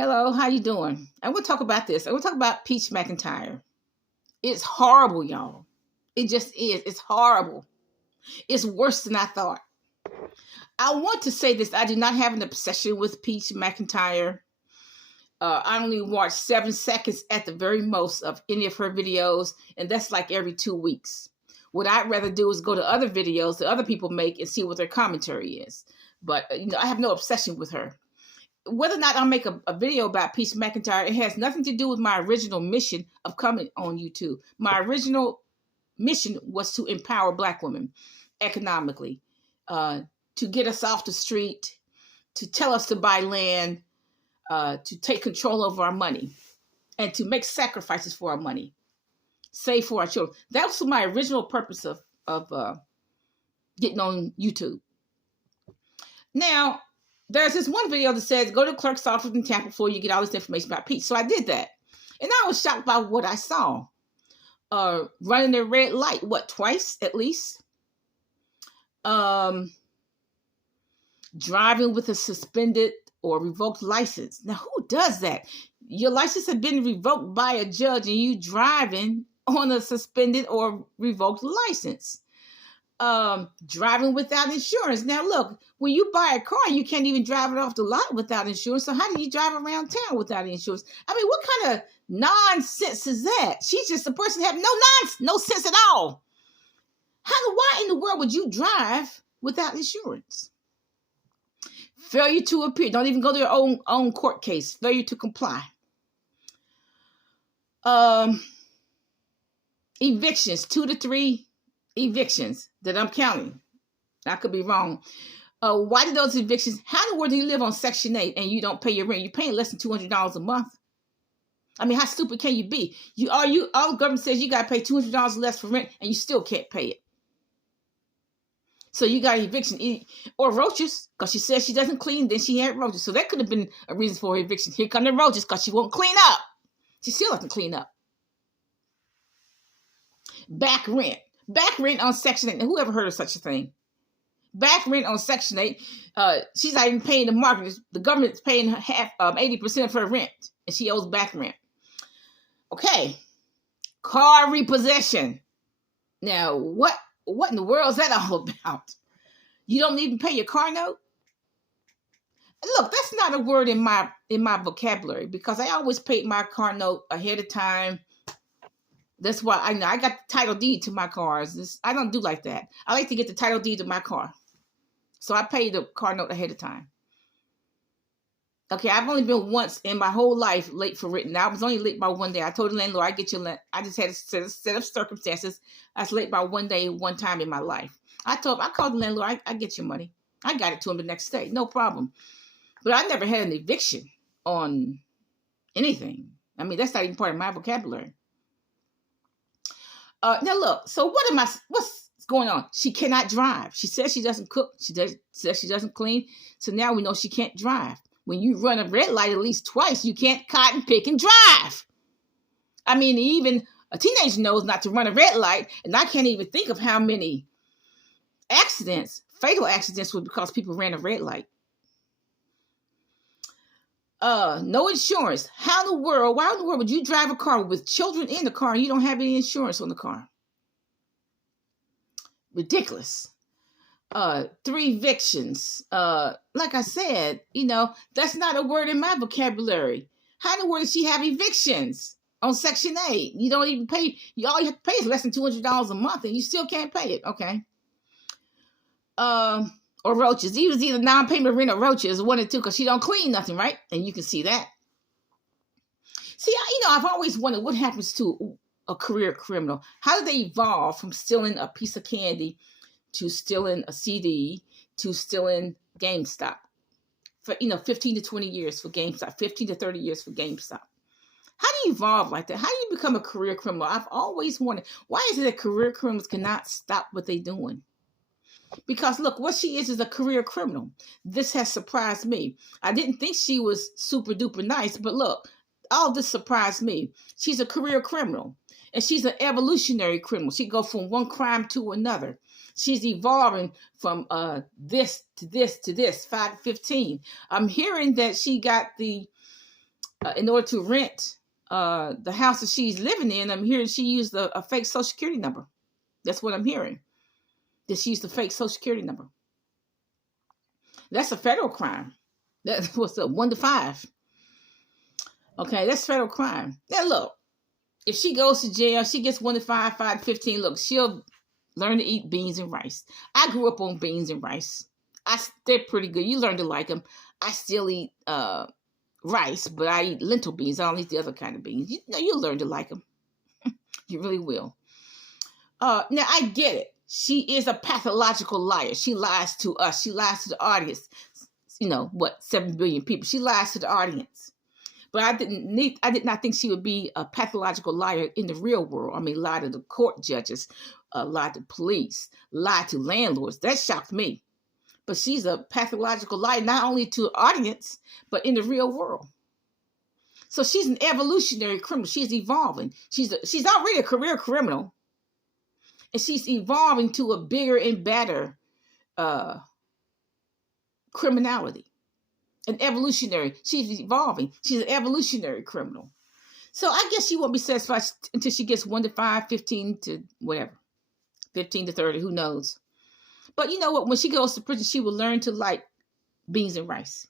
Hello, how you doing? I want to talk about this. I want to talk about Peach McIntyre. It's horrible, y'all. It just is. It's horrible. It's worse than I thought. I want to say this. I do not have an obsession with Peach McIntyre. I only watch 7 seconds at the very most of any of her videos, and that's like every 2 weeks. What I'd rather do is go to other videos that other people make and see what their commentary is. But, I have no obsession with her. Whether or not I'll make a video about Peach McIntyre, it has nothing to do with my original mission of coming on YouTube. My original mission was to empower Black women economically, to get us off the street, to tell us to buy land, to take control over our money, and to make sacrifices for our money, save for our children. That was my original purpose of getting on YouTube. Now, there's this one video that says, go to the clerk's office in Tampa before you get all this information about Peach. So I did that. And I was shocked by what I saw. Running the red light, twice at least? Driving with a suspended or revoked license. Now, who does that? Your license has been revoked by a judge and you driving on a suspended or revoked license. Driving without insurance. Now, look, when you buy a car, you can't even drive it off the lot without insurance. So how do you drive around town without insurance? I mean, what kind of nonsense is that? She's just a person that have no sense at all. Why in the world would you drive without insurance? Failure to appear. Don't even go to your own court case. Failure to comply. Evictions, 2 to 3 evictions that I'm counting. I could be wrong. Why did those evictions? How in the world do you live on Section 8 and you don't pay your rent? You're paying less than $200 a month. I mean, how stupid can you be? All the government says you got to pay $200 less for rent and you still can't pay it. So you got an eviction. Or roaches, because she says she doesn't clean, then she had roaches. So that could have been a reason for her eviction. Here come the roaches because she won't clean up. She still doesn't clean up. Back rent. Back rent on Section 8. Now, who ever heard of such a thing? Back rent on Section 8. She's not even paying the market. The government's paying half, 80% of her rent, and she owes back rent. Okay. Car repossession. Now, what in the world is that all about? You don't even pay your car note? Look, that's not a word in my vocabulary because I always paid my car note ahead of time. That's why I got the title deed to my cars. I don't do like that. I like to get the title deed to my car. So I pay the car note ahead of time. Okay, I've only been once in my whole life late for rent. I was only late by one day. I told the landlord, I get your rent. I just had a set of circumstances. I was late by one day, one time in my life. I called the landlord, I get your money. I got it to him the next day, no problem. But I never had an eviction on anything. I mean, that's not even part of my vocabulary. Now look, so what's going on? She cannot drive. She says she doesn't cook. Says she doesn't clean. So now we know she can't drive. When you run a red light at least twice, you can't cotton pick and drive. I mean, even a teenager knows not to run a red light, and I can't even think of how many fatal accidents were because people ran a red light. No insurance. Why in the world would you drive a car with children in the car and you don't have any insurance on the car? Ridiculous. 3 evictions. Like I said, that's not a word in my vocabulary. How in the world does she have evictions on Section 8? You don't even pay. All you have to pay is less than $200 a month and you still can't pay it. Okay. Or roaches. He was either non-payment rent or roaches, 1 or 2, because she don't clean nothing, right? And you can see that. See, I've always wondered what happens to a career criminal. How do they evolve from stealing a piece of candy to stealing a CD to stealing GameStop? For 15 to 20 years for GameStop, 15 to 30 years for GameStop. How do you evolve like that? How do you become a career criminal? I've always wondered, why is it that career criminals cannot stop what they're doing? Because look, what she is a career criminal. This has surprised me. I didn't think she was super duper nice, but look, all this surprised me. She's a career criminal, and she's an evolutionary criminal. She goes from one crime to another. She's evolving from this to this to this, 5 to 15. I'm hearing that she got the in order to rent the house that she's living in. I'm hearing she used a fake Social Security number. That's what I'm hearing. That she used a fake Social Security number. That's a federal crime. That was a 1 to 5. Okay, that's federal crime. Now look, if she goes to jail, she gets 1 to 5, 5 to 15. Look, she'll learn to eat beans and rice. I grew up on beans and rice. They're pretty good. You learn to like them. I still eat rice, but I eat lentil beans. I don't eat the other kind of beans. You'll learn to like them. You really will. Now, I get it. She is a pathological liar. She lies to us. She lies to the audience. 7 billion people. She lies to the audience. But I did not think she would be a pathological liar in the real world. I mean, lie to the court judges, lie to police, lie to landlords. That shocked me. But she's a pathological liar, not only to the audience, but in the real world. So she's an evolutionary criminal. She's evolving. She's already a career criminal. And she's evolving to a bigger and better criminality. An evolutionary. She's evolving. She's an evolutionary criminal. So I guess she won't be satisfied until she gets 1 to 5, 15 to whatever. 15 to 30, who knows? But you know what? When she goes to prison, she will learn to like beans and rice.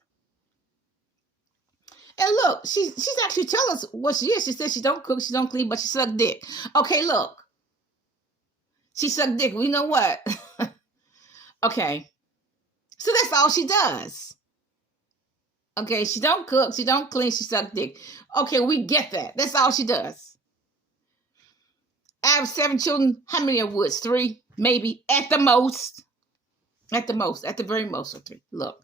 And look, she's actually telling us what she is. She says she don't cook, she don't clean, but she suck dick. Okay, look. She sucked dick. We know what? Okay. So that's all she does. Okay, she don't cook, she don't clean, she suck dick. Okay, we get that. That's all she does. Out of 7 children, how many are Woods? 3? Maybe. At the most. At the very most, or 3. Look,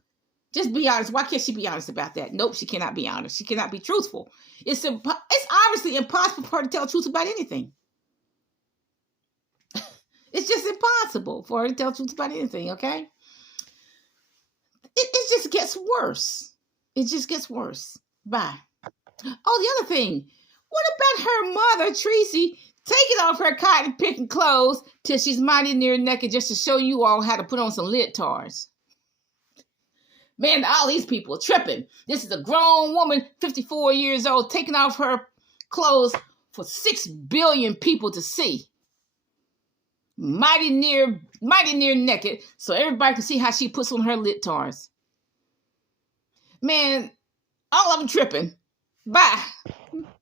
just be honest. Why can't she be honest about that? Nope, she cannot be honest. She cannot be truthful. It's obviously impossible for her to tell the truth about anything. It's just impossible for her to tell the truth about anything, okay? It just gets worse. It just gets worse. Bye. Oh, the other thing. What about her mother, Tracy, taking off her cotton picking clothes till she's mighty near naked just to show you all how to put on some leotards? Man, all these people are tripping. This is a grown woman, 54 years old, taking off her clothes for 6 billion people to see. Mighty near naked, so everybody can see how she puts on her leotards. Man, all of them tripping. Bye.